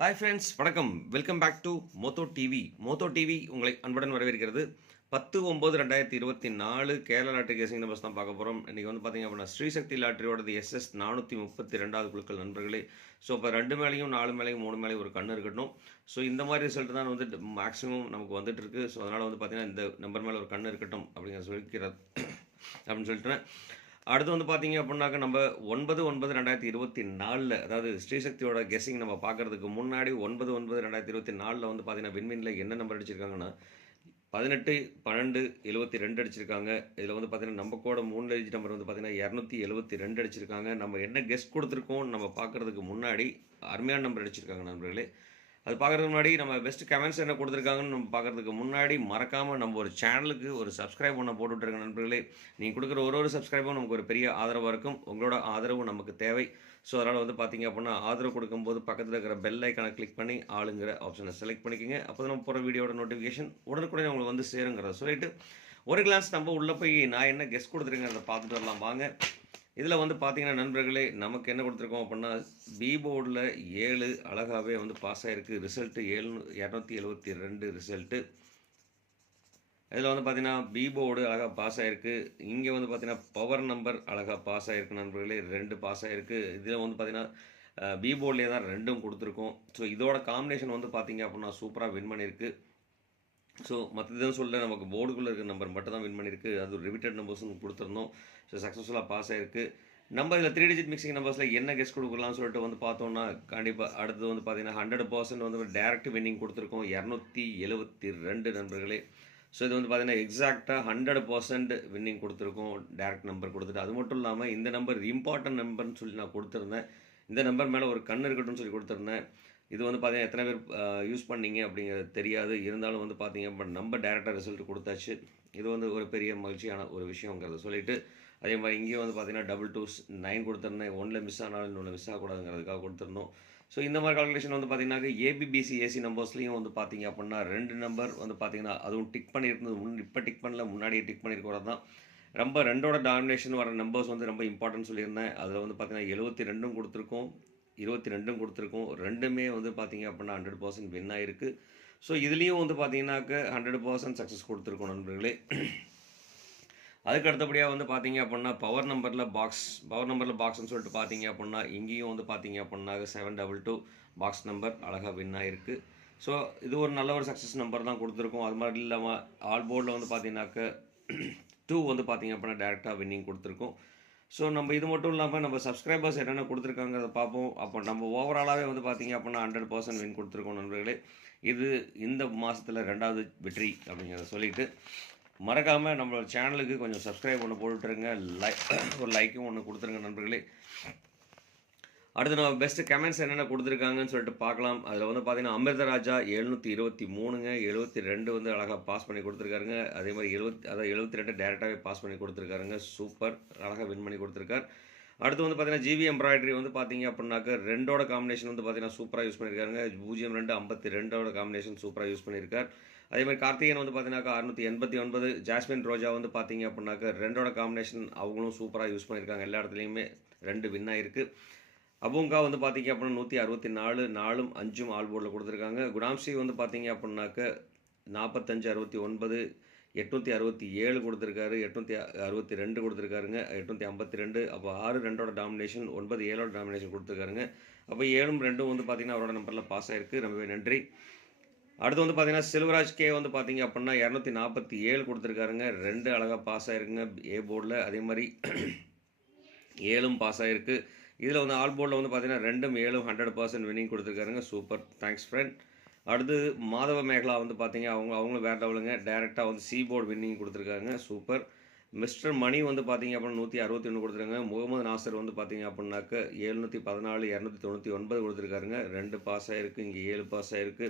Hi friends வணக்கம். Welcome back to மோத்தோ TV மோத்தோ டிவி உங்களை அன்புடன் வரவேற்கிறது. பத்து ஒம்பது ரெண்டாயிரத்தி இருபத்தி நாலு கேரளா லாட்டரி கேசிங் நம்பர்ஸ் தான் பார்க்க போகிறோம் இன்றைக்கி வந்து பார்த்தீங்க அப்படின்னா ஸ்ரீசக்தி லாட்டரியோடது எஸ்எஸ் நானூற்றி முப்பத்தி ரெண்டாவது குழுக்கள் நண்பர்களே. ஸோ இப்போ ரெண்டு மேலேயும் நாலு மேலேயும் மூணு மேலேயும் ஒரு கண்ணு இருக்கட்டும். ஸோ இந்த மாதிரி ரிசல்ட் தான் வந்து மேக்ஸிமம் நமக்கு வந்துட்டு இருக்கு. ஸோ அதனால் வந்து பார்த்தீங்கன்னா இந்த நம்பர் மேலே ஒரு கண்ணு இருக்கட்டும் அப்படிங்கிற சொல்லிக்கிறது அப்படின்னு சொல்லிட்டு அடுத்து வந்து பார்த்தீங்க அப்படின்னாக்க நம்ம ஒன்பது ஒன்பது ரெண்டாயிரத்தி இருபத்தி நாலில் அதாவது ஸ்ரீசக்தியோட கெஸ்ஸிங் நம்ம பார்க்கறதுக்கு முன்னாடி ஒன்பது ஒன்பது ரெண்டாயிரத்தி இருபத்தி நாலில் வந்து பார்த்தீங்கன்னா விண்மீனில் என்ன நம்பர் அடிச்சிருக்காங்கன்னா பதினெட்டு பன்னெண்டு எழுபத்தி ரெண்டு அடிச்சிருக்காங்க. இதில் வந்து பார்த்தீங்கன்னா நம்ம கூட மூணு டிஜிட் நம்பர் வந்து பார்த்தீங்கன்னா இரநூத்தி எழுபத்தி ரெண்டு அடிச்சிருக்காங்க. நம்ம என்ன கெஸ்ட் கொடுத்துருக்கோம் நம்ம பார்க்கறதுக்கு முன்னாடி அருமையான நம்பர் அடிச்சிருக்காங்க நண்பர்களே. அது பார்க்கறதுக்கு முன்னாடி நம்ம பெஸ்ட் கமெண்ட்ஸ் என்ன கொடுத்துருக்காங்கன்னு நம்ம பார்க்குறதுக்கு முன்னாடி மறக்காமல் நம்ம ஒரு சேனலுக்கு ஒரு சப்ஸ்கிரைப் ஒன்று போட்டு நண்பர்களே. நீங்கள் கொடுக்குற ஒரு ஒரு சப்ஸ்கிரைபும் நமக்கு ஒரு பெரிய ஆதரவாக இருக்கும். உங்களோட ஆதரவு நமக்கு தேவை. ஸோ அதனால் வந்து பார்த்தீங்க அப்படின்னா ஆதரவு கொடுக்கும்போது பக்கத்தில் இருக்கிற பெல் ஐக்கானை கிளிக் பண்ணி ஆளுங்கிற ஆப்ஷனை செலக்ட் பண்ணிக்கோங்க. அப்போ தான் நம்ம போகிற வீடியோட நோட்டிஃபிகேஷன் உடனுக்குடனே உங்களுக்கு வந்து சேருங்கிறத சொல்லிட்டு ஒரு கிளாஸ் நம்ம உள்ளே போய் நான் என்ன கெஸ்ட் கொடுத்துருங்கிறத பார்த்துட்டு வரலாம். வாங்க. இதில் வந்து பார்த்தீங்கன்னா நண்பர்களே நமக்கு என்ன கொடுத்துருக்கோம் அப்படின்னா பி போர்டில் ஏழு அழகாகவே வந்து பாஸ் ஆகிருக்கு ரிசல்ட்டு ஏழு இரநூத்தி எழுபத்தி ரெண்டு ரிசல்ட்டு இதில் வந்து பார்த்தீங்கன்னா பி போர்டு அழகாக பாஸ் ஆகிருக்கு இங்கே வந்து பார்த்தீங்கன்னா பவர் நம்பர் அழகாக பாஸ் ஆகிருக்கு நண்பர்களே. ரெண்டு பாஸ் ஆகிருக்கு இதில் வந்து பார்த்தீங்கன்னா பி போர்ட்லேயே தான் ரெண்டும் கொடுத்துருக்கோம். ஸோ இதோட காம்பினேஷன் வந்து பார்த்தீங்க அப்படின்னா சூப்பராக வின் பண்ணியிருக்கு. ஸோ மற்றதான் சொல்ல நமக்கு போர்டுக்குள்ளே இருக்கிற நம்பர் மட்டும் தான் வின் பண்ணியிருக்கு. அது ஒரு ரிவிட்டட் நம்பர்ஸும் கொடுத்துருந்தோம் ஸோ சக்ஸஸ்ஃபுல்லாக பாஸ் ஆகிருக்கு நம்ம இதில் த்ரீ டிஜிட் மிக்சிங் நம்பர்ஸில் என்ன கெஸ்ட் கொடுக்கலாம்னு சொல்லிட்டு வந்து பார்த்தோம்னா கண்டிப்பாக அடுத்தது வந்து பார்த்தீங்கன்னா ஹண்ட்ரட் பர்சன்ட் வந்து டேரக்ட் வின்னிங் கொடுத்துருக்கோம். இரநூத்தி எழுபத்தி ரெண்டு நண்பர்களே. ஸோ இது வந்து பார்த்தீங்கன்னா எக்ஸாக்டாக ஹண்ட்ரட் பர்சன்ட் வின்னிங் கொடுத்துருக்கோம். டேரக்ட் நம்பர் கொடுத்துட்டு. அது மட்டும் இல்லாமல் இந்த நம்பர் இம்பார்ட்டன்ட் நம்பர்னு சொல்லி நான் கொடுத்துருந்தேன். இந்த நம்பர் மேலே ஒரு கண் இருக்கட்டும்னு சொல்லி கொடுத்துருந்தேன். இது வந்து பார்த்தீங்கன்னா எத்தனை பேர் யூஸ் பண்ணீங்க அப்படிங்கிறது தெரியாது. இருந்தாலும் வந்து பார்த்தீங்க பட் நம்ம டேரெக்டாக ரிசல்ட் கொடுத்தாச்சு. இது வந்து ஒரு பெரிய மகிழ்ச்சியான ஒரு விஷயங்கிறத சொல்லிட்டு அதே மாதிரி இங்கேயும் வந்து பார்த்தீங்கன்னா டபுள் டூ நைன் கொடுத்துருந்தேன். ஒன்றில் மிஸ் ஆனாலும் இன்னொன்று மிஸ் ஆகக்கூடாதுங்கிறதுக்காக கொடுத்துருந்தோம். ஸோ இந்த மாதிரி கால்குலேஷன் வந்து பார்த்தீங்கன்னா ஏபிபிசி ஏசி நம்பர்ஸ்லையும் வந்து பார்த்தீங்க அப்படின்னா ரெண்டு நம்பர் வந்து பார்த்தீங்கன்னா அதுவும் டிக் பண்ணியிருந்தது முன் இப்போ டிக் பண்ணல முன்னாடியே டிக் பண்ணியிருக்கிறது தான் ரொம்ப ரெண்டோட டாமினேஷன் வர நம்பர்ஸ் வந்து ரொம்ப இம்பார்ட்டன்ட் சொல்லியிருந்தேன். அதில் வந்து பார்த்தீங்கன்னா எழுபத்தி ரெண்டும் கொடுத்துருக்கோம். இருபத்தி ரெண்டும் கொடுத்துருக்கோம். ரெண்டுமே வந்து பார்த்தீங்க அப்படின்னா ஹண்ட்ரட் பர்சன்ட் வின் ஆகிருக்கு ஸோ இதுலேயும் வந்து பார்த்தீங்கன்னாக்க ஹண்ட்ரட் பர்சன்ட் சக்ஸஸ் கொடுத்துருக்கோம் நண்பர்களே. அதுக்கு அடுத்தபடியாக வந்து பார்த்தீங்க அப்படின்னா பவர் நம்பரில் பாக்ஸ் பவர் நம்பரில் பாக்ஸ்னு சொல்லிட்டு பார்த்தீங்க அப்படின்னா இங்கேயும் வந்து பார்த்தீங்க அப்படின்னா seven double two box number அழகாக வின் ஆகிருக்கு ஸோ இது ஒரு நல்ல ஒரு சக்ஸஸ் நம்பர் தான் கொடுத்துருக்கோம். அது மாதிரி இல்லாமல் ஆல் போர்டில் வந்து பார்த்தீங்கன்னாக்க டூ வந்து பார்த்தீங்க அப்படின்னா டேரெக்டாக வின்னிங் கொடுத்துருக்கோம். ஸோ நம்ம இது மட்டும் இல்லாமல் நம்ம சப்ஸ்கிரைபர்ஸ் என்னென்ன கொடுத்துருக்காங்கிறத பார்ப்போம். அப்போ நம்ம ஓவராலாகவே வந்து பார்த்தீங்க அப்படின்னா ஹண்ட்ரட் பர்சன்ட் வின் கொடுத்துருக்கோம் நண்பர்களே. இது இந்த மாதத்தில் ரெண்டாவது வெற்றி அப்படிங்கிறத சொல்லிட்டு மறக்காமல் நம்மளோட சேனலுக்கு கொஞ்சம் சப்ஸ்கிரைப் ஒன்று போட்டுருங்க லைக் ஒரு லைக்கும் ஒன்று கொடுத்துருங்க நண்பர்களே. அடுத்து நம்ம பெஸ்ட் கமெண்ட்ஸ் என்னென்ன கொடுத்துருக்காங்கன்னு சொல்லிட்டு பார்க்கலாம். அதில் வந்து பார்த்தீங்கன்னா அமிர்தராஜா எழுநூற்றி இருபத்தி மூணுங்க எழுபத்தி ரெண்டு வந்து அழகாக பாஸ் பண்ணி கொடுத்துருக்காருங்க. அதே மாதிரி எழுபத்தி அதாவது எழுபத்தி ரெண்டு டேரெக்டாகவே பாஸ் பண்ணி கொடுத்துருக்காருங்க. சூப்பர் அழகாக வின் பண்ணி கொடுத்துருக்கார். அடுத்து வந்து பார்த்தீங்கன்னா ஜிவி எம்ப்ராய்டரி வந்து பார்த்தீங்க அப்படின்னாக்க ரெண்டோட காம்பினேஷன் வந்து பார்த்தீங்கன்னா சூப்பராக யூஸ் பண்ணியிருக்காருங்க பூஜ்ஜியம் ரெண்டு ஐம்பத்தி ரெண்டோட காம்பினேஷன் சூப்பராக யூஸ் பண்ணியிருக்கார் அதே மாதிரி கார்த்திகேயன் வந்து பார்த்தீங்கன்னாக்கா அறுநூற்றி எண்பத்தி ஒன்பது ஜாஸ்மின் ரோஜா வந்து பார்த்தீங்க அப்படின்னாக்க ரெண்டோட காம்பினேஷன் அவங்களும் சூப்பராக யூஸ் பண்ணியிருக்காங்க எல்லா இடத்துலையுமே ரெண்டு வின் ஆயிருக்கு. அபுங்கா வந்து பார்த்தீங்க அப்படின்னா நூற்றி அறுபத்தி நாலு நாலும் அஞ்சும் ஆல் போர்டில் கொடுத்துருக்காங்க. குணாம்ஸ்ரீ வந்து பார்த்தீங்க அப்படின்னாக்க நாற்பத்தஞ்சு அறுபத்தி ஒன்பது எட்நூற்றி அறுபத்தி ஏழு கொடுத்துருக்காரு எட்நூற்றி அறுபத்தி ரெண்டு கொடுத்துருக்காருங்க எட்நூற்றி ஐம்பத்தி ரெண்டு அப்போ ஆறு ரெண்டோட டாமினேஷன் ஒன்பது ஏழோட டாமினேஷன் கொடுத்துருக்காருங்க. அப்போ ஏழும் ரெண்டும் வந்து பார்த்தீங்கன்னா அவரோட நம்பரில் பாஸ் ஆயிருக்கு. ரொம்பவே நன்றி. அடுத்து வந்து பார்த்தீங்கன்னா செல்வராஜ் கே வந்து பார்த்தீங்க அப்படின்னா இரநூத்தி நாற்பத்தி ஏழு கொடுத்துருக்காருங்க. ரெண்டு அழகாக பாஸ் ஆயிருக்குங்க. ஏ போர்டில் அதே மாதிரி ஏழும் பாஸ் ஆயிருக்கு. இதில் வந்து ஆல் போர்டில் வந்து பார்த்தீங்கன்னா ரெண்டும் ஏழும் ஹண்ட்ரட் பர்சன்ட் வினிங் கொடுத்துருக்காருங்க. சூப்பர் தேங்க்ஸ் ஃப்ரெண்ட் அடுத்து மாதவ மேகலா வந்து பார்த்தீங்க அவங்க அவங்களும் வேறு லெவலுங்க டேரெக்டாக வந்து சி போர்டு வின்னிங் கொடுத்துருக்காங்க. சூப்பர் மிஸ்டர் மணி வந்து பார்த்தீங்க அப்படின்னா நூற்றி அறுபத்தி ஒன்று கொடுத்துருக்காங்க. முகமது நாசர் வந்து பார்த்தீங்க அப்படின்னாக்க எழுநூற்றி பதினாலு இரநூத்தி தொண்ணூற்றி ஒன்பது கொடுத்துருக்காருங்க. ரெண்டு பாஸ் ஆகிருக்கு இங்கே ஏழு பாஸ் ஆகிருக்கு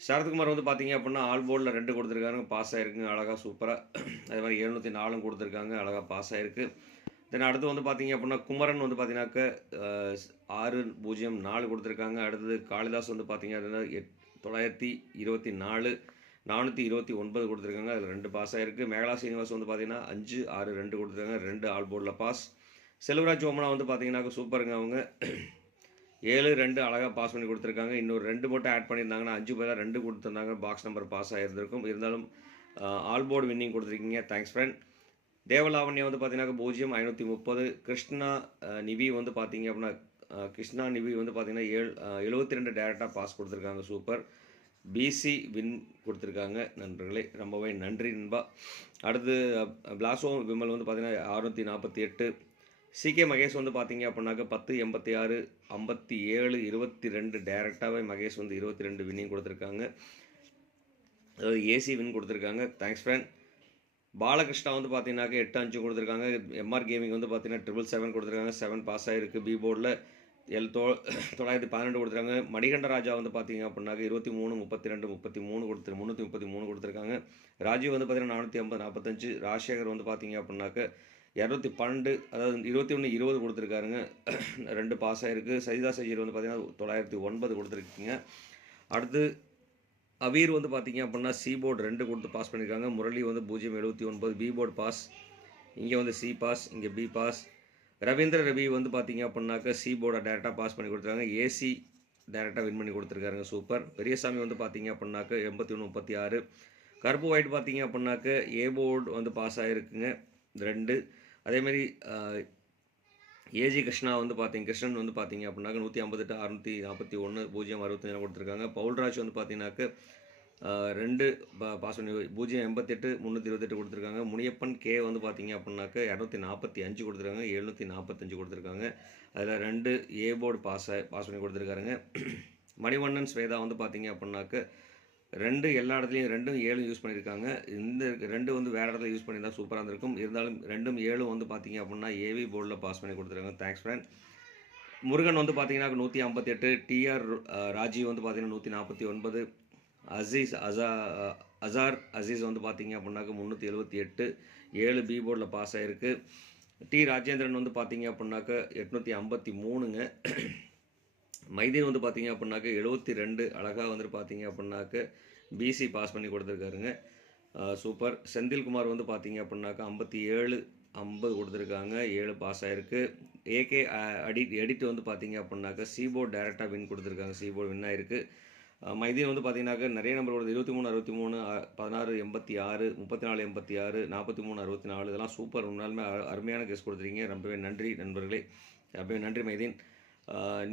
சரத்குமார் வந்து பார்த்தீங்க அப்படின்னா ஆல் போர்டில் ரெண்டு கொடுத்துருக்காங்க பாஸ் ஆகிருக்குங்க அழகாக சூப்பராக அதே மாதிரி எழுநூற்றி நாலும் கொடுத்துருக்காங்க அழகாக பாஸ் ஆகிருக்கு தென் அடுத்து வந்து பார்த்தீங்க அப்படின்னா குமரன் வந்து பார்த்தீங்கன்னாக்க ஆறு பூஜ்ஜியம் நாலு கொடுத்துருக்காங்க. அடுத்தது காளிதாஸ் வந்து பார்த்தீங்க அப்படின்னா எட் தொள்ளாயிரத்தி இருபத்தி நாலு நானூற்றி இருபத்தி ஒன்பது கொடுத்துருக்காங்க. அதில் ரெண்டு பாஸ் ஆகிருக்கு மேகலா சீனிவாஸ் வந்து பார்த்தீங்கன்னா அஞ்சு ஆறு ரெண்டு கொடுத்துருக்காங்க. ரெண்டு ஆல் போர்டில் பாஸ் செல்வராஜ் ஓமனா வந்து பார்த்தீங்கன்னாக்க சூப்பருங்க அவங்க. ஏழு ரெண்டு அழகாக பாஸ் பண்ணி கொடுத்துருக்காங்க. இன்னொரு ரெண்டு மட்டும் ஆட் பண்ணியிருந்தாங்கன்னா அஞ்சு பேராக ரெண்டு கொடுத்துருந்தாங்க. பாக்ஸ் நம்பர் பாஸ் ஆகியிருந்திருக்கும் இருந்தாலும் ஆல் போர்டு வின்னிங் கொடுத்துருக்கீங்க. தேங்க்ஸ் ஃப்ரெண்ட் தேவலாவண்யம் வந்து பார்த்தீங்கன்னா பூஜ்ஜியம் ஐநூற்றி முப்பது. கிருஷ்ணா நிவி வந்து பார்த்தீங்க அப்படின்னா கிருஷ்ணா நிவி வந்து பார்த்தீங்கன்னா ஏழு எழுபத்தி ரெண்டு டேரெக்டாக பாஸ் கொடுத்துருக்காங்க. சூப்பர் பிசி வின் கொடுத்துருக்காங்க. நண்பர்களே ரொம்பவே நன்றி நண்பா. அடுத்து பிளாசோ விமல் வந்து பார்த்தீங்கன்னா அறுநூற்றி நாற்பத்தி எட்டு. சிகே மகேஷ் வந்து பார்த்தீங்க அப்படின்னாக்க பத்து எண்பத்தி ஆறு ஐம்பத்தி ஏழு இருபத்தி ரெண்டு டேரெக்டாகவே மகேஷ் வந்து இருபத்தி ரெண்டு வின்னிங் கொடுத்துருக்காங்க. ஏசி வின் கொடுத்துருக்காங்க. தேங்க்ஸ் ஃப்ரெண்ட் பாலகிருஷ்ணா வந்து பார்த்தீங்கன்னாக்க எட்டு அஞ்சு கொடுத்துருக்காங்க. எம்ஆர் கேமிங் வந்து பார்த்தீங்கன்னா ட்ரிபிள் செவன் கொடுத்துருக்காங்க. செவன் பாஸ் ஆகிருக்கு பி போர்டில் எல் தொ தொள்ளாயிரத்தி பன்னெண்டு கொடுத்துருக்காங்க. மணிகண்ட ராஜா வந்து பார்த்தீங்க அப்படின்னாக்க இருபத்தி மூணு முப்பத்தி ரெண்டு முப்பத்தி மூணு கொடுத்துரு முந்நூற்றி முப்பத்தி மூணு கொடுத்துருக்காங்க. ராஜீவ் வந்து பார்த்தீங்கன்னா நானூற்றி ஐம்பது நாற்பத்தஞ்சு ராஜசேகர் வந்து பார்த்தீங்க அப்படின்னாக்க இரநூத்தி பன்னெண்டு அதாவது இருபத்தி ஒன்று இருபது கொடுத்துருக்காருங்க. ரெண்டு பாஸ் ஆகிருக்கு சஜிதா சஜீர் வந்து பார்த்தீங்கன்னா தொள்ளாயிரத்தி ஒன்பது கொடுத்துருக்கீங்க. அடுத்து அவீர் வந்து பார்த்தீங்க அப்படின்னா சி போர்டு ரெண்டு கொடுத்து பாஸ் பண்ணியிருக்காங்க. முரளி வந்து பூஜ்ஜியம் எழுபத்தி ஒன்பது பி போர்டு பாஸ் இங்கே வந்து சி பாஸ் இங்கே பி பாஸ் ரவீந்திர ரவி வந்து பார்த்தீங்க அப்படின்னாக்க சி போர்டை டேரெக்டாக பாஸ் பண்ணி கொடுத்துருக்காங்க. ஏசி டேரெக்டாக வின் பண்ணி கொடுத்துருக்காருங்க. சூப்பர் பெரியசாமி வந்து பார்த்தீங்க அப்படின்னாக்க எண்பத்தி ஒன்று முப்பத்தி ஆறு. கருப்பு ஒயிட் பார்த்தீங்க அப்படின்னாக்க ஏ போர்டு வந்து பாஸ் ஆகிருக்குங்க ரெண்டு. அதேமாரி ஏஜி கிருஷ்ணா வந்து பார்த்தீங்க கிருஷ்ணன் வந்து பார்த்தீங்க அப்படின்னாக்க நூற்றி ஐம்பத்தெட்டு அறுநூற்றி நாற்பத்தி ஒன்று பூஜ்ஜியம் அறுபத்தஞ்சு கொடுத்துருக்காங்க. பவுல்ராஜ் வந்து பார்த்தீங்கன்னாக்க ரெண்டு பா- பாஸ் பண்ணி பூஜ்ஜியம் எண்பத்தெட்டு முந்நூற்றி இருபத்தெட்டு கொடுத்துருக்காங்க. முனியப்பன் கே வந்து பார்த்தீங்க அப்படின்னாக்க இரநூத்தி நாற்பத்தி அஞ்சு கொடுத்துருக்காங்க எழுநூற்றி நாற்பத்தஞ்சு கொடுத்துருக்காங்க. அதில் ரெண்டு ஏ போர்டு பாஸ் பாஸ் பண்ணி கொடுத்துருக்காருங்க. மணிவண்ணன் ஸ்வேதா வந்து பார்த்தீங்க அப்படின்னாக்க ரெண்டு எல்லா இடத்துலையும் ரெண்டும் ஏழும் யூஸ் பண்ணியிருக்காங்க இந்த ரெண்டு வந்து வேறு இடத்துல யூஸ் பண்ணியிருந்தால் சூப்பராக இருந்திருக்கும். இருந்தாலும் ரெண்டும் ஏழும் வந்து பார்த்தீங்க அப்படின்னா ஏவி போர்டில் பாஸ் பண்ணி கொடுத்துருக்காங்க. தேங்க்ஸ் ஃப்ரெண்ட் முருகன் வந்து பார்த்தீங்கன்னா நூற்றி ஐம்பத்தெட்டு. டிஆர் ராஜீவ் வந்து பார்த்தீங்கன்னா நூற்றி நாற்பத்தி ஒன்பது. அசீஸ் அசா அசார் அசீஸ் வந்து பார்த்தீங்க அப்படின்னாக்க முந்நூற்றி எழுபத்தி எட்டு. ஏழு பி போர்டில் பாஸ் ஆகிருக்கு டி ராஜேந்திரன் வந்து பார்த்தீங்க அப்படின்னாக்க எட்நூற்றி ஐம்பத்தி மூணுங்க. மைதீன் வந்து பார்த்தீங்க அப்படின்னாக்க எழுபத்தி ரெண்டு அழகாக வந்துட்டு பார்த்தீங்க அப்படின்னாக்க பிசி பாஸ் பண்ணி கொடுத்துருக்காருங்க. சூப்பர். செந்தில்குமார் வந்து பார்த்தீங்க அப்படின்னாக்க ஐம்பத்தி ஏழு ஐம்பது கொடுத்துருக்காங்க. ஏழு பாஸ் ஆகிருக்கு ஏகே அடிட் எடிட் வந்து பார்த்தீங்க அப்படின்னாக்க சீபோர்ட் டேரெக்டாக வின் கொடுத்துருக்காங்க. சீபோர்ட் வின் ஆயிருக்கு. மைதீன் வந்து பார்த்தீங்கன்னாக்க நிறைய நம்பர் வருது இருபத்தி மூணு அறுபத்தி மூணு பதினாறு எண்பத்தி ஆறு முப்பத்தி நாலு எண்பத்தி ஆறு நாற்பத்தி மூணு அறுபத்தி நாலு. இதெல்லாம் சூப்பர். உண்மையாலுமே அருமையான கெஸ் கொடுத்துருக்கீங்க. ரொம்பவே நன்றி நண்பர்களே. ரொம்பவே நன்றி மைதீன்.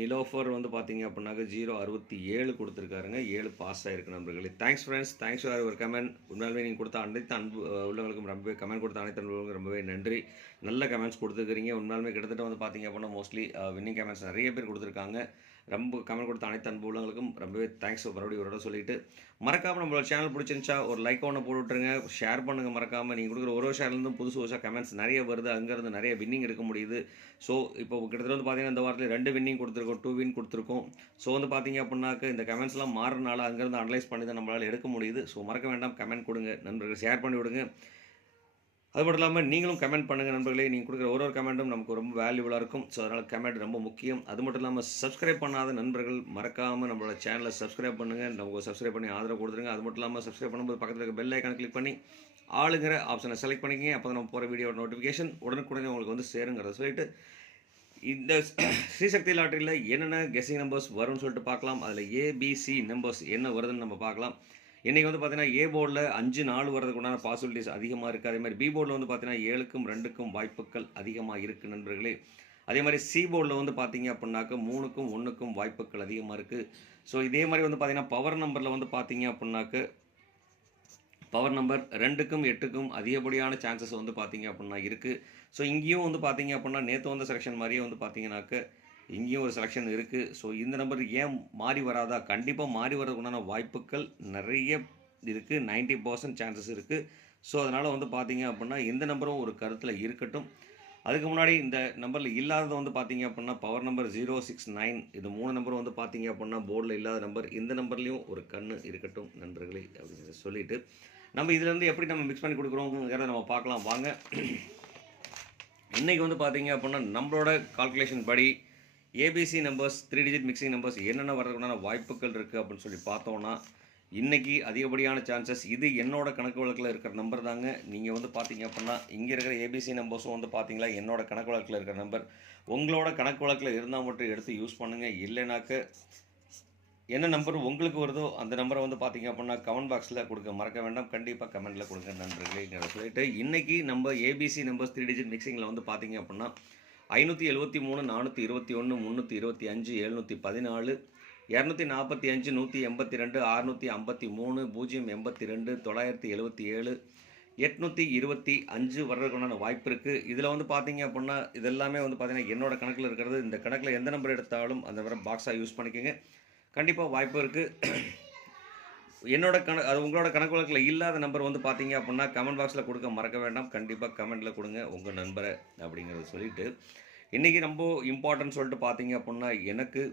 நிலோஃபர் வந்து பார்த்தீங்க அப்படின்னாக்க ஜீரோ அறுபத்தி ஏழு கொடுத்துருக்காருங்க. ஏழு பாஸ் ஆகிருக்கு நண்பர்களே. தேங்க்ஸ் ஃப்ரெண்ட்ஸ் தேங்க்ஸ் ஃபார் ஒரு கமெண்ட் உண்மையாலுமே நீங்கள் கொடுத்த அனைத்து அன்பு அஹ் உள்ளவங்களுக்கும் ரொம்பவே கமெண்ட் கொடுத்த அனைத்து அன்புகளுக்கும் ரொம்பவே நன்றி. நல்ல கமெண்ட்ஸ் கொடுத்துருக்கிறீங்க. உண்மையாலுமே கிட்டத்தட்ட வந்து பார்த்தீங்க அப்படின்னா மோஸ்ட்லி வின்னிங் கமெண்ட்ஸ் நிறைய பேர் கொடுத்துருக்காங்க. ரொம்ப கமெண்ட் கொடுத்த அனைத்து அன்பு உள்ளவங்களுக்கும் ரொம்பவே தேங்க்ஸ் மறுபடியும் ஒரு இடம் சொல்லிட்டு மறக்காமல் நம்மளோட சேனல் பிடிச்சிருந்துச்சா ஒரு லைக் ஒன்று போட்டு விட்ருங்க ஷேர் பண்ணுங்கள் மறக்காமல் நீங்கள் கொடுக்குற ஒரு ஒரு புதுசு புதுசாக கமெண்ட்ஸ் நிறைய வருது. அங்கேருந்து நிறைய வின்னிங் எடுக்க முடியுது. ஸோ இப்போ கிட்டத்தட்ட வந்து பார்த்தீங்கன்னா இந்த வாரத்தில் ரெண்டு வின்னிங் கொடுத்துருக்கோம் டூ வின் கொடுத்துருக்கோம். ஸோ வந்து பார்த்தீங்க அப்படின்னாக்க இந்த கமெண்ட்ஸ்லாம் மாறுறனால அங்கேருந்து அனலைஸ் பண்ணி தான் நம்மளால் எடுக்க முடியுது. ஸோ மறக்க வேண்டாம். கமெண்ட் கொடுங்க. நண்பர்கள் ஷேர் பண்ணி விடுங்க. அது மட்டும் இல்லாமல் நீங்களும் கமெண்ட் பண்ணுங்கள் நண்பர்களே. நீங்கள் கொடுக்குற ஒரு ஒரு கமெண்ட்டும் நமக்கு ரொம்ப வேல்யூபுளாக இருக்கும். ஸோ அதனால் கமெண்ட் ரொம்ப முக்கியம். அது மட்டும் இல்லாமல் சப்ஸ்கிரைப் பண்ணாத நண்பர்கள் மறக்காமல் நம்மளோட சேனலை சப்ஸ்கிரைப் பண்ணுங்கள் நமக்கு சப்ஸ்கிரைப் பண்ணி ஆதரவு கொடுத்துருங்க. அது மட்டும் இல்லாமல் சப்ஸ்கிரைப் பண்ணும்போது பக்கத்தில் இருக்க பெல் ஐக்கான கிளிக் பண்ணி ஆளுங்கிற ஆப்ஷனை செலக்ட் பண்ணிக்கிங்க. அப்போ நம்ம போகிற வீடியோ நோட்டிஃபிகேஷன் உடனுக்குடனே உங்களுக்கு வந்து சேருங்கிறத சொல்லிட்டு இந்த ஸ்ரீசக்தி லாட்டரியில் என்னென்ன கெஸிங் நம்பர்ஸ் வரும்னு சொல்லிட்டு பார்க்கலாம். அதில் ஏபிசி நம்பர்ஸ் என்ன வருதுன்னு நம்ம பார்க்கலாம். இன்றைக்கி வந்து பார்த்தீங்கன்னா ஏ போர்டில் அஞ்சு நாலு வரதுக்கு உண்டான பாசிபிலிட்டிஸ் அதிகமாக இருக்குது அதே மாதிரி பி போர்டில் வந்து பார்த்தீங்கன்னா ஏழுக்கும் ரெண்டுக்கும் வாய்ப்புகள் அதிகமாக இருக்குது நண்பர்களே. அதே மாதிரி சி போர்டில் வந்து பார்த்தீங்க அப்படின்னாக்க மூணுக்கும் ஒன்றுக்கும் வாய்ப்புகள் அதிகமாக இருக்குது ஸோ இதே மாதிரி வந்து பார்த்தீங்கன்னா பவர் நம்பரில் வந்து பார்த்தீங்க அப்படின்னாக்க பவர் நம்பர் ரெண்டுக்கும் எட்டுக்கும் அதிகப்படியான சான்சஸ் வந்து பார்த்தீங்க அப்படின்னா இருக்குது ஸோ இங்கேயும் வந்து பார்த்தீங்க அப்படின்னா நேற்று வந்த செலெக்ஷன் மாதிரியே வந்து பார்த்தீங்கன்னாக்க இங்கேயும் ஒரு செலெக்ஷன் இருக்குது ஸோ இந்த நம்பர் ஏன் மாறி வராதா? கண்டிப்பாக மாறி வர்றதுக்குண்டான வாய்ப்புகள் நிறைய இருக்குது 90% பர்சன்ட் சான்சஸ் இருக்குது ஸோ அதனால் வந்து பார்த்தீங்க அப்படின்னா இந்த நம்பரும் ஒரு கருத்தில் இருக்கட்டும். அதுக்கு முன்னாடி இந்த நம்பரில் இல்லாதது வந்து பார்த்தீங்க அப்படின்னா power number zero six nine இது மூணு நம்பரும் வந்து பார்த்தீங்க அப்படின்னா போர்டில் இல்லாத நம்பர் இந்த நம்பர்லேயும் ஒரு கண் இருக்கட்டும் நண்பர்களே அப்படின்னு சொல்லிட்டு. நம்ம இதுலேருந்து எப்படி நம்ம மிக்ஸ் பண்ணி கொடுக்குறோங்கிறத நம்ம பார்க்கலாம். வாங்க. இன்றைக்கி வந்து பார்த்தீங்க அப்படின்னா நம்மளோட கால்குலேஷன் படி ABC numbers three digit mixing numbers என்னென்ன வர்றதுக்குண்டான வாய்ப்புகள் இருக்குது அப்படின்னு சொல்லி பார்த்தோன்னா இன்றைக்கி அதிகப்படியான சான்சஸ் இது என்னோட கணக்கு வழக்கில் இருக்கிற நம்பர் தாங்க. நீங்கள் வந்து பார்த்தீங்க அப்படின்னா இங்கே இருக்கிற ஏபிசி நம்பர்ஸும் வந்து பார்த்தீங்களா என்னோட கணக்கு வழக்கில் இருக்கிற நம்பர் உங்களோட கணக்கு வழக்கில் இருந்தால் மட்டும் எடுத்து யூஸ் பண்ணுங்கள் இல்லைனாக்க என்ன நம்பர் உங்களுக்கு வருதோ அந்த நம்பரை வந்து பார்த்தீங்க அப்படின்னா கமெண்ட் பாக்ஸில் கொடுக்க மறக்க வேண்டாம். கண்டிப்பாக கமெண்ட்டில் கொடுங்க. நண்பர்களேங்கிற சொல்லிட்டு இன்றைக்கி நம்ம ஏபிசி நம்பர்ஸ் த்ரீ டிஜிட் மிக்சிங்கில் வந்து பார்த்தீங்க அப்படின்னா ஐநூற்றி எழுபத்தி மூணு நானூற்றி இருபத்தி ஒன்று முந்நூற்றி இருபத்தி அஞ்சு எழுநூற்றி பதினாலு இரநூத்தி நாற்பத்தி அஞ்சு நூற்றி எண்பத்தி ரெண்டு அறுநூற்றி ஐம்பத்தி மூணு பூஜ்ஜியம் எண்பத்தி ரெண்டு தொள்ளாயிரத்தி எழுபத்தி ஏழு எட்நூற்றி இருபத்தி அஞ்சு வர்றதுக்குண்டான வாய்ப்பு இருக்குது இதில் வந்து பார்த்தீங்க அப்படின்னா இதெல்லாமே வந்து பார்த்தீங்கன்னா என்னோட கணக்கில் இருக்கிறது. இந்த கணக்கில் எந்த நம்பர் எடுத்தாலும் அந்த வர பாக்ஸாக யூஸ் பண்ணிக்கோங்க. கண்டிப்பாக வாய்ப்பு இருக்குது என்னோட கண அது உங்களோட கணக்கு வழக்கில் இல்லாத நம்பர் வந்து பார்த்தீங்க அப்படின்னா கமெண்ட் பாக்ஸில் கொடுக்க மறக்க வேண்டாம். கண்டிப்பாக கமெண்ட்டில் கொடுங்க. உங்கள் நண்பரை அப்படிங்கிறத சொல்லிட்டு. இன்றைக்கி ரொம்ப இம்பார்ட்டன்ட் சொல்லிட்டு பார்த்தீங்க அப்படின்னா எனக்கு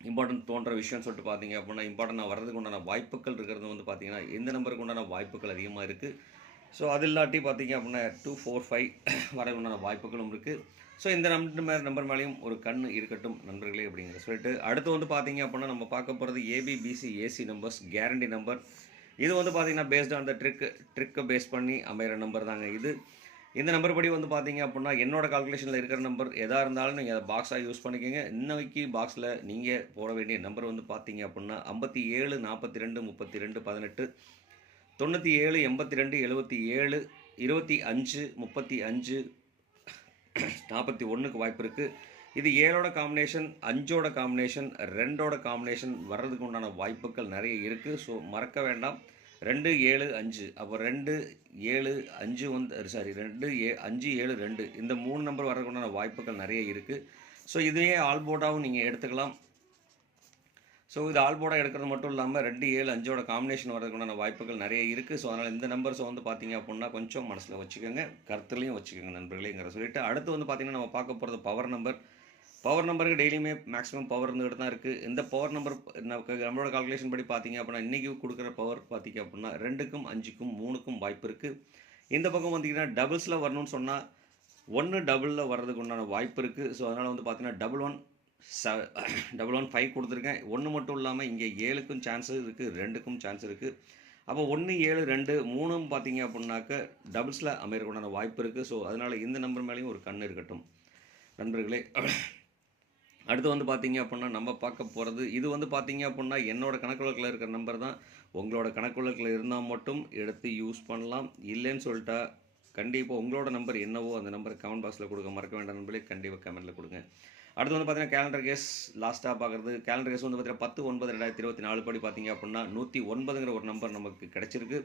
இம்பார்ட்டன்ட் தோன்ற விஷயம்னு சொல்லிட்டு பார்த்தீங்க அப்படின்னா இம்பார்ட்டன்ட் வர்றதுக்கு உண்டான வாய்ப்புகள் இருக்கிறது வந்து பார்த்தீங்கன்னா எந்த நம்பருக்கு உண்டான வாய்ப்புகள் அதிகமாக இருக்குது ஸோ அது இல்லாட்டி பார்த்தீங்க அப்படின்னா டூ ஃபோர் ஃபைவ் வர உண்டான வாய்ப்புகளும் இருக்குது ஸோ இந்த நம்பர் நம்பர் மேலேயும் ஒரு கண் இருக்கட்டும் நண்பர்களே அப்படிங்கிற சொல்லிட்டு அடுத்து வந்து பார்த்தீங்க அப்படின்னா நம்ம பார்க்க போகிறது ABBC AC numbers guarantee number இது வந்து பார்த்தீங்கன்னா பேஸ்ட் ஆன் த ட்ரிக் ட்ரிக்கை பேஸ் பண்ணி அமைகிற நம்பர் தாங்க இது. இந்த நம்பர் படி வந்து பார்த்தீங்க அப்படின்னா என்னோட கால்குலேஷனில் இருக்கிற நம்பர் எதாக இருந்தாலும் நீங்கள் அதை பாக்ஸாக யூஸ் பண்ணிக்கோங்க. இன்னைக்கு பாக்ஸில் நீங்கள் போட வேண்டிய நம்பர் வந்து பார்த்தீங்க அப்படின்னா ஐம்பத்தி ஏழு நாற்பத்தி ரெண்டு முப்பத்தி ரெண்டு பதினெட்டு தொண்ணூற்றி ஏழு எண்பத்தி ரெண்டு எழுபத்தி ஏழு இருபத்தி அஞ்சு முப்பத்தி அஞ்சு நாற்பத்தி ஒன்றுக்கு வாய்ப்பு இருக்குது இது ஏழோட காம்பினேஷன் அஞ்சோட காம்பினேஷன் ரெண்டோட காம்பினேஷன் வர்றதுக்கு உண்டான வாய்ப்புகள் நிறைய இருக்குது ஸோ மறக்க வேண்டாம். ரெண்டு ஏழு அஞ்சு. அப்போ ரெண்டு ஏழு அஞ்சு வந்து சாரி ரெண்டு ஏ அஞ்சு ஏழு ரெண்டு. இந்த மூணு நம்பர் வர்றதுக்கு உண்டான வாய்ப்புகள் நிறைய இருக்குது ஸோ இதையே ஆல்போர்டாகவும் நீங்கள் எடுத்துக்கலாம். ஸோ இது ஆல்போர்டாக எடுக்கிறது மட்டும் இல்லாமல் ரெண்டு ஏழு அஞ்சோட காம்பினேஷன் வரதுக்குண்டான வாய்ப்புகள் நிறைய இருக்குது ஸோ அதனால் இந்த நம்பர்ஸை வந்து பார்த்தீங்க அப்படின்னா கொஞ்சம் மனசில் வச்சுக்கோங்க. கருத்துலையும் வச்சுக்கோங்க நண்பர்களேங்கிற சொல்லிட்டு அடுத்து வந்து பார்த்தீங்கன்னா நம்ம பார்க்க போகிறது பவர் நம்பர் பவர் நம்பருக்கு டெய்லியுமே மேக்ஸிமம் பவர் இருந்துகிட்டு தான் இருக்குது இந்த பவர் நம்பர் நம்மளோட கால்குலேஷன் படி பார்த்தீங்க அப்படின்னா இன்றைக்கி கொடுக்குற பவர் பார்த்தீங்க அப்படின்னா ரெண்டுக்கும் அஞ்சுக்கும் மூணுக்கும் வாய்ப்பு இருக்குது இந்த பக்கம் வந்தீங்கன்னா டபுள்ஸில் வரணும்னு சொன்னால் ஒன்று டபுளில் வர்றதுக்கு உண்டான வாய்ப்பு இருக்குது ஸோ அதனால் வந்து பார்த்தீங்கன்னா டபுள் ஒன் ச டபுள் ஒன் ஃபைவ் கொடுத்துருக்கேன். ஒன்று மட்டும் இல்லாமல் இங்கே ஏழுக்கும் சான்ஸ் இருக்குது ரெண்டுக்கும் சான்ஸ் இருக்குது அப்போ ஒன்று ஏழு ரெண்டு மூணும் பார்த்தீங்க அப்படின்னாக்க டபுள்ஸில் அமையக்கூடான வாய்ப்பு இருக்குது ஸோ அதனால் இந்த நம்பர் மேலேயும் ஒரு கண் இருக்கட்டும். நண்பர்களே அடுத்து வந்து பார்த்தீங்க அப்படின்னா நம்ம பார்க்க போகிறது இது வந்து பார்த்தீங்க அப்படின்னா என்னோடய கணக்குழுக்கில் இருக்கிற நம்பர் தான். உங்களோட கணக்குழுக்கில் இருந்தால் மட்டும் எடுத்து யூஸ் பண்ணலாம். இல்லைன்னு சொல்லிட்டா கண்டிப்பாக உங்களோட நம்பர் என்னவோ அந்த நம்பர் கமெண்ட் பாக்ஸில் கொடுக்க மறக்க வேண்டாம் நண்பர்களே. கண்டிப்பாக கமெண்ட்டில் கொடுங்க. அடுத்து வந்து பார்த்தீங்கன்னா கேலண்டர் கேஸ் லாஸ்ட்டாக பார்க்குறது. கேலண்டர் கேஸ் வந்து பார்த்தீங்கன்னா பத்து ஒன்பது ரெண்டாயிரத்தி இருபத்தி நாலு படி பார்த்தீங்க அப்படின்னா நூற்றி ஒன்பதுங்கிற ஒரு நம்பர் நமக்கு கிடச்சிருக்கு.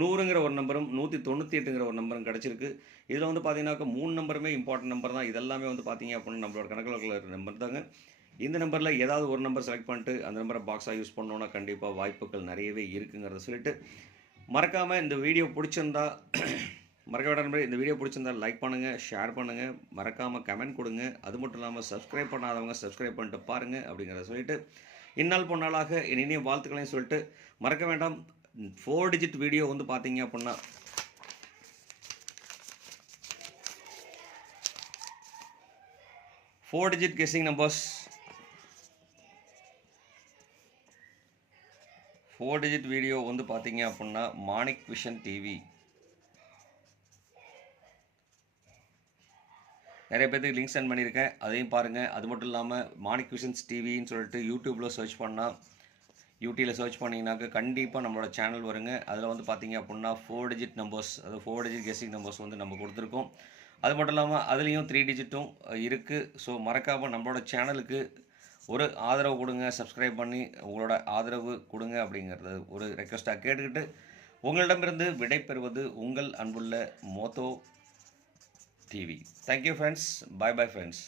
நூறுங்கிற ஒரு நம்பரும் நூற்றி தொண்ணூற்றி எட்டுங்கிற ஒரு நம்பரும் கிடச்சிருக்கு. இதில் வந்து பார்த்தீங்கன்னாக்கா மூணு நம்பருமே இம்பார்ட்டன்ட் நம்பர் தான். இதெல்லாமே வந்து பார்த்தீங்க அப்படின்னா நம்மளோட கணக்கில் இருக்கிற நம்பர் தாங்க. இந்த நம்பரில் ஏதாவது ஒரு நம்பர் செலக்ட் பண்ணிட்டு அந்த நம்பரை பாக்ஸாக யூஸ் பண்ணோன்னா கண்டிப்பாக வாய்ப்புகள் நிறையவே இருக்குங்கிறத சொல்லிட்டு மறக்காமல் இந்த வீடியோ பிடிச்சிருந்தா மறக்க வேண்டாம் இந்த வீடியோ பிடிச்சிருந்தால் லைக் பண்ணுங்கள் ஷேர் பண்ணுங்கள் மறக்காமல் கமெண்ட் கொடுங்க. அது மட்டும் இல்லாமல் சப்ஸ்கிரைப் பண்ணாதவங்க சப்ஸ்கிரைப் பண்ணிட்டு பாருங்கள் அப்படிங்கிறத சொல்லிட்டு இந்நாள் பொன்னாளாக இனிய வாழ்த்துக்களையும் சொல்லிட்டு மறக்க வேண்டாம். ஃபோர் டிஜிட் வீடியோ வந்து பார்த்தீங்க அப்படின்னா four digit guessing numbers four digit video வந்து பார்த்தீங்க அப்படின்னா மாணிக் விஷன் டிவி நிறைய பேருக்கு லிங்க் சென்ட் பண்ணியிருக்கேன் அதையும் பாருங்கள் அது மட்டும் இல்லாமல் மாணிக் விஷன்ஸ் டிவின்னு சொல்லிட்டு யூடியூப்பில் சர்ச் பண்ணால் யூடியூப்பில் சர்ச் பண்ணிங்கனாக்க கண்டிப்பாக நம்மளோட சேனல் வருங்க. அதில் வந்து பார்த்தீங்க அப்படின்னா ஃபோர் டிஜிட் நம்பர்ஸ் அது ஃபோர் டிஜிட் கெஸ்டிங் நம்பர்ஸ் வந்து நம்ம கொடுத்துருக்கோம். அது மட்டும் இல்லாமல் அதுலேயும் த்ரீ டிஜிட்டும் இருக்குது ஸோ மறக்காமல் நம்மளோட சேனலுக்கு ஒரு ஆதரவு கொடுங்க. சப்ஸ்கிரைப் பண்ணி உங்களோட ஆதரவு கொடுங்க அப்படிங்கிறது ஒரு ரெக்வஸ்ட்டாக கேட்டுக்கிட்டு உங்களிடமிருந்து விடை பெறுவது உங்கள் அன்புள்ள மோத்தோ TV thank you friends bye bye friends